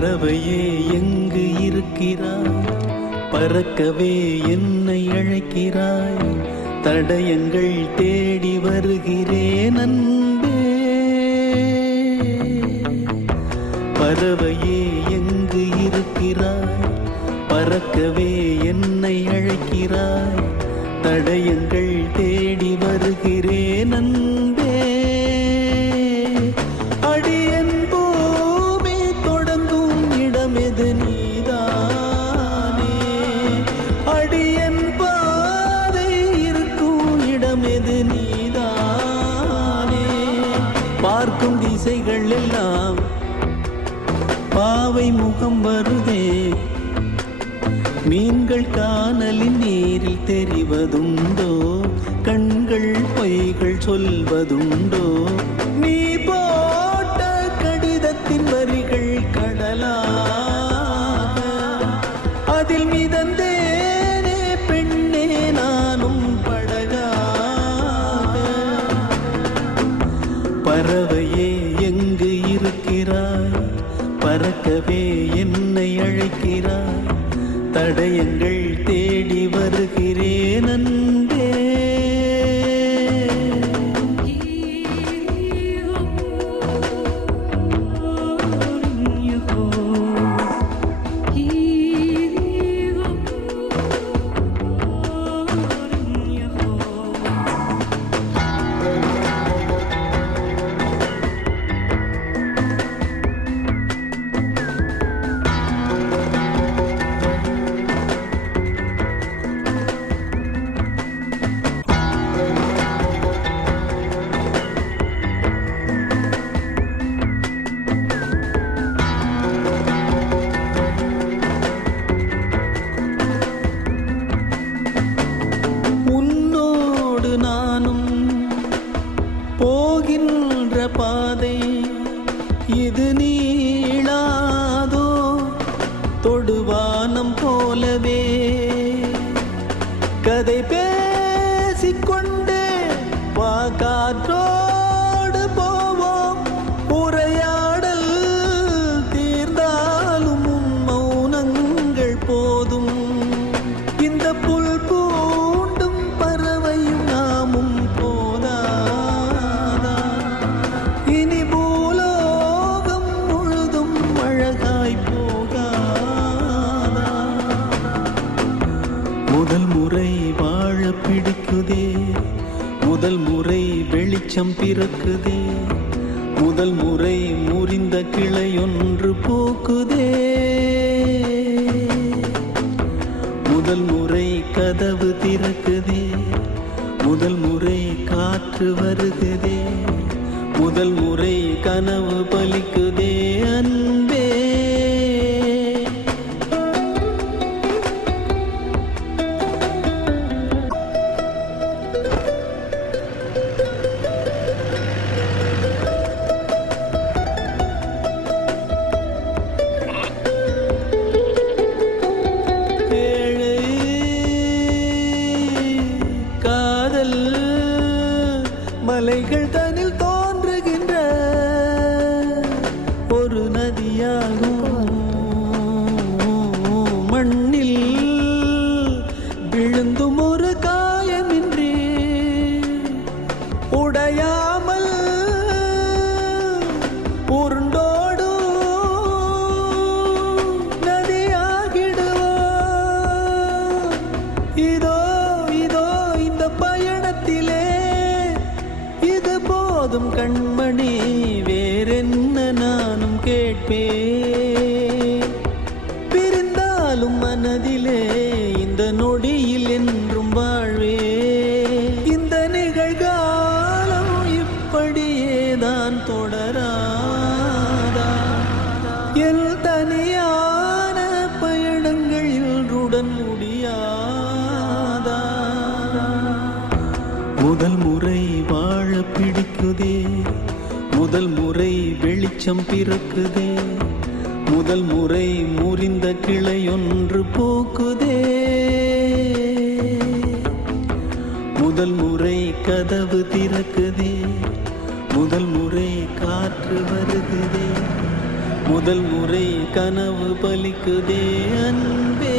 பறவையே எங்கு இருக்கிறாய்? பறக்கவே என்னை அழைக்கிறாய். தடயங்கள் தேடி வருகிறேன் அன்பே. பறவையே எங்கு இருக்கிறாய்? பறக்கவே என்னை அழைக்கிறாய். தடயங்கள் தேடி வருகிறேன் அன்பே. அடியன் பூமி தொடங்கும் இடமெது நீதானே. அடியன் பாதை இருக்கும் இடமெது நீதானே. பார்க்கும் திசைகள் எல்லாம் பாவை முகம் வருதே. மீன்கள் காணலின் நீரில் தெரிவதுண்டோ? கண்கள் பொய்கள் சொல்வதுண்டோ? நீ போட்ட கடிதத்தின் வரிகள் கடலாக அதில் மிதந்தேனே பெண்ணே நானும் படகாக. பறவையே எங்கு இருக்கிறாய்? பறக்கவே என்னை அழைக்கிறாய். தடயங்கள் தேடி வருகிறேன் அன்பே. போகின்ற பாதை இது நீளாதோ? தொடுவானம் போலவே கதை பேசிக்கொண்டே வா காற்றோடு போவோம். உரையாடல் தீர்ந்தாலும் மௌனங்கள் போதும். இந்த புல் பூண்டும் பறவையும் நாமும் போதா? இனி பூலோகம் முழுதும் அழகாய் போகாதா? முதல் முறை வாழ பிடிக்குதே. முதல் முறை வெளிச்சம் பிறக்குதே. முதல் முறை முறிந்த கிளையொன்று பூக்குதே. முதல் முறை கதவு திறக்குதே. முதல் முறை காற்று வருகுதே. முதல் முறை கனவு பலிக்குதே அன்பே. காதல் மலைகள் தனில் தோன்றுகின்ற ஒரு நதியாகும். மண்ணில் விழுந்தும் ஒரு காயமின்றி உடையாமல் உருண்டோடும் நதியாகிடுவோம். இதோ இதோ இந்த பயணத்திலே இது போதும் கண்மணி. வேறென்ன நானும் கேட்பேன். பிரிந்தாலும் மனதிலே இந்த நொடியில் என்றும் வாழ்வே. இந்த நிகழ்காலம் இப்படியேதான் தொடராதா? என் தனியான பயணங்கள் இன்றுடன் முடியாதா? முதல் முறை வாழ பிடிக்குதே. முதல் முறை வெளிச்சம் பிறக்குதே. முதல் முறை முறிந்த கிளையொன்று பூக்குதே. முதல் முறை கதவு திறக்குதே. முதல் முறை காற்று வருகுதே. முதல் முறை கனவு பலிக்குதே அன்பே